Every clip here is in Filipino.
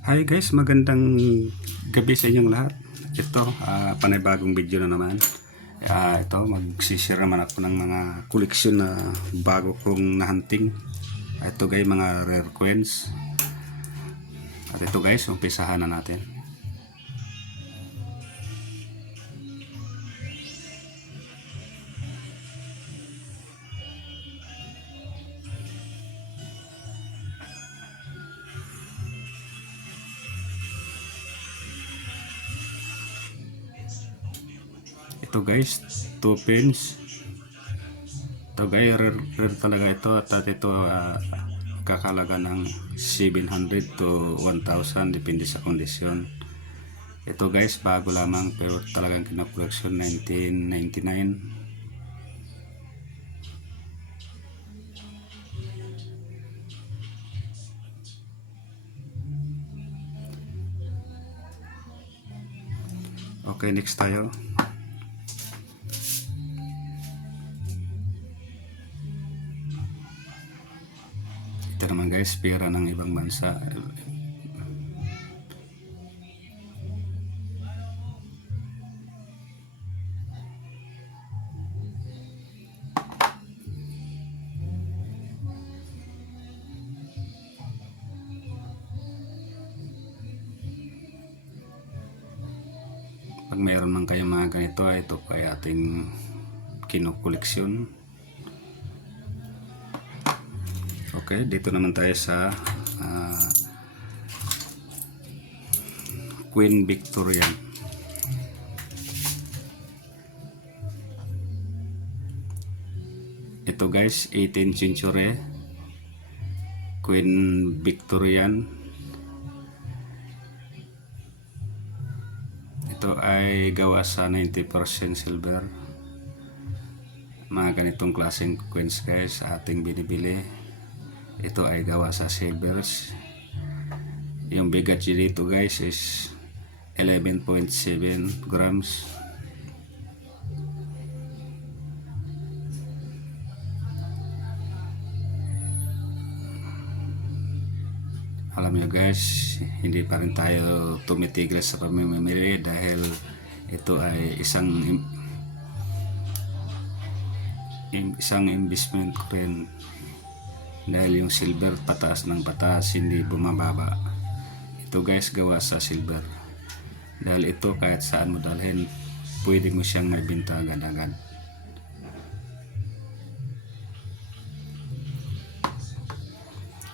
Hi guys, magandang gabi sa inyong lahat. Ito, ah, panibagong video na naman. Ah, ito, magsishare naman ako ng mga koleksyon na bago kong nahunting. Ito guys, mga rare coins. At ito guys, umpisahan na natin. Ito guys, 2 pins. Ito guys, rare, rare talaga ito at ito ah, kakalaga ng 700 to 1,000 depende sa kondisyon. Ito guys, bago lamang pero talagang kinakoleksyon 1999. Okay, next tayo. Guys, pera ng ibang bansa. Pag mayroon man kayong mga ganito, ito po ay ating kinukoleksyon. Okay, dito naman tayo sa ah, Queen Victoria. Ito guys, 18th century Queen Victorian. Ito ay gawa sa 90% silver. Mga ganitong klaseng coins guys ating binibili. Ito ay gawa sa silvers. Yung bigat dito guys is 11.7 grams. Alam nyo guys, hindi pa rin tayo tumitigil sa pamimili dahil ito ay isang isang investment ko rin dahil yung silver pataas ng pataas hindi bumababa. Ito guys gawa sa silver. Dahil ito kahit saan mo dalhin pwede mo siyang maibenta agad-agad.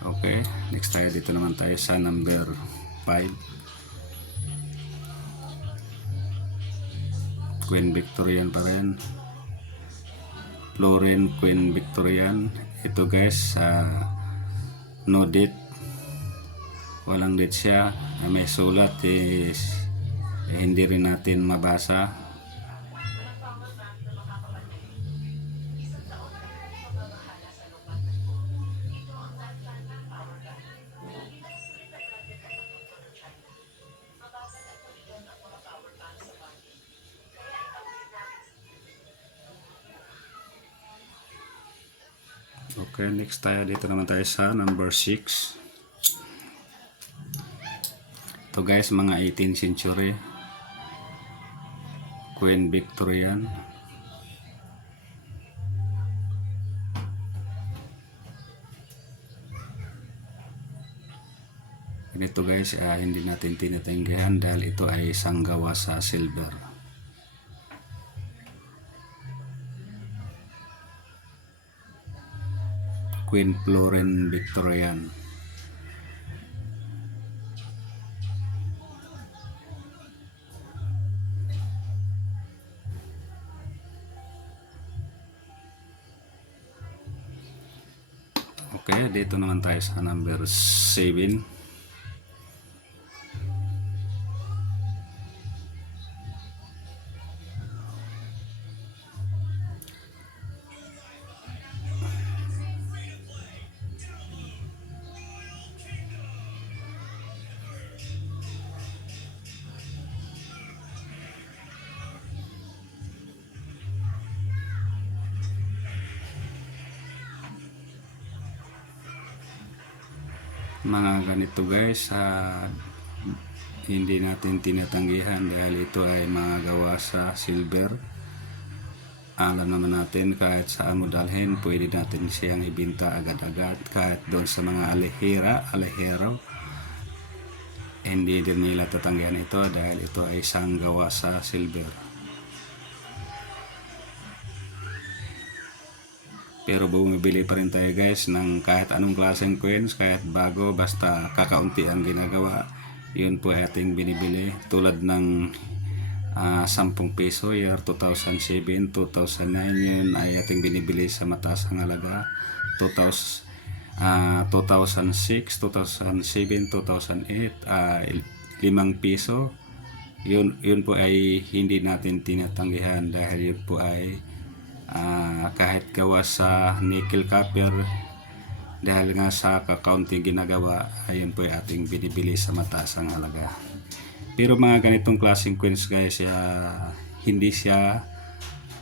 Okay next tayo. Dito naman tayo sa number 5 Queen Victorian pa rin. Lauren Queen Victorian ito guys sa no date. Walang date siya. May sulat is eh, hindi rin natin mabasa Okay, next tayo dito naman tayo sa number 6. Ito guys, mga 18th century. Queen Victorian. Ganito guys, ah, hindi natin tinatanggihan dahil ito ay isang gawa sa silver. Queen Floren Victorian. Okay, dito naman tayo sa number 7. Mga ganito guys sa hindi natin tinatanggihan dahil ito ay mga gawa sa silver. Alam naman natin kahit saan mo dalhin, pwede natin siyang ibinta agad-agad kahit doon sa mga alihira, alihero. Hindi din nila tatanggihan ito dahil ito ay isang gawa sa silver. Pero bumibili pa rin tayo guys ng kahit anong klaseng coins, kahit bago, basta kakaunti ang ginagawa. Yun po ating binibili. Tulad ng ah, 10 peso, year 2007, 2009, yun ay ating binibili sa mataas ang halaga. 2000, ah, 2006, 2007, 2008, ah, 5 piso. Yun, yun po ay hindi natin tinatanggihan dahil yun po ay Ah, kahit gawa sa nickel copper dahil nga sa kakaunting ginagawa ayun po ay ating binibili sa mataas ang halaga. Pero mga ganitong klaseng coins guys ah, hindi siya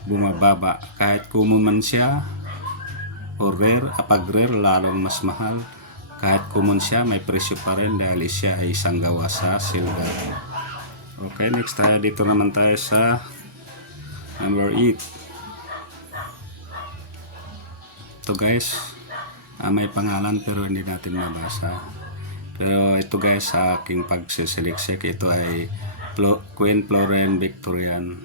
bumababa. Kahit common man siya o rare, apag rare lalong mas mahal. Kahit common siya may presyo pa rin dahil siya ay isang gawa sa silver. Okay next tayo. Dito naman tayo sa number 8 ito guys, ah, may pangalan pero hindi natin mabasa. Pero ito guys, sa aking pagsisiliksik, ito ay Flo- Queen Floren Victorian.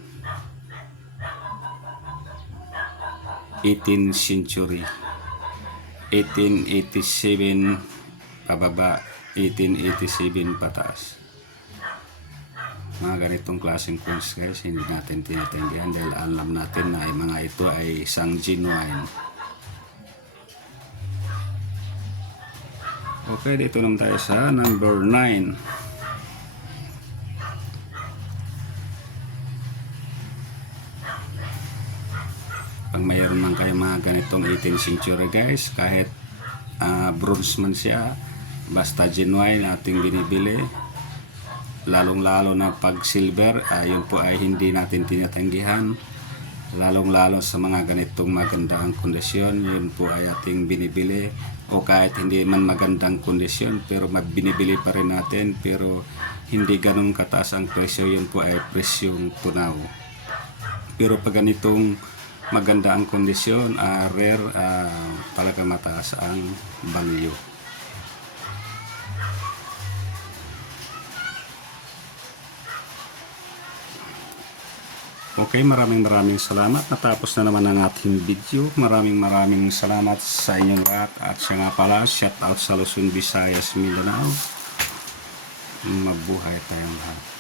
18th century. 1887 pababa. 1887 pataas. Mga ganitong klaseng coins guys hindi natin tinatanggihan dahil alam natin na ay mga ito ay isang genuine Okay, dito naman tayo sa number 9. Pag mayroon man kayo mga ganitong 18th century guys, kahit ah, bronze man siya, basta genuine ating binibili, lalong lalo na pag silver, ah, yun po ay hindi natin tinatanggihan lalong lalo sa mga ganitong magandang kondisyon yun po ay ating binibili. O kahit hindi man magandang kondisyon pero binibili pa rin natin pero hindi ganun kataas ang presyo yun po ay presyong tunaw pero pag ganitong maganda ang kondisyon ah, rare ah, talaga mataas ang value Okay, maraming maraming salamat. Natapos na naman ang ating video. Maraming maraming salamat sa inyong lahat. At siya nga pala, shout out sa Luzon, Visayas, Mindanao. Mabuhay tayong lahat.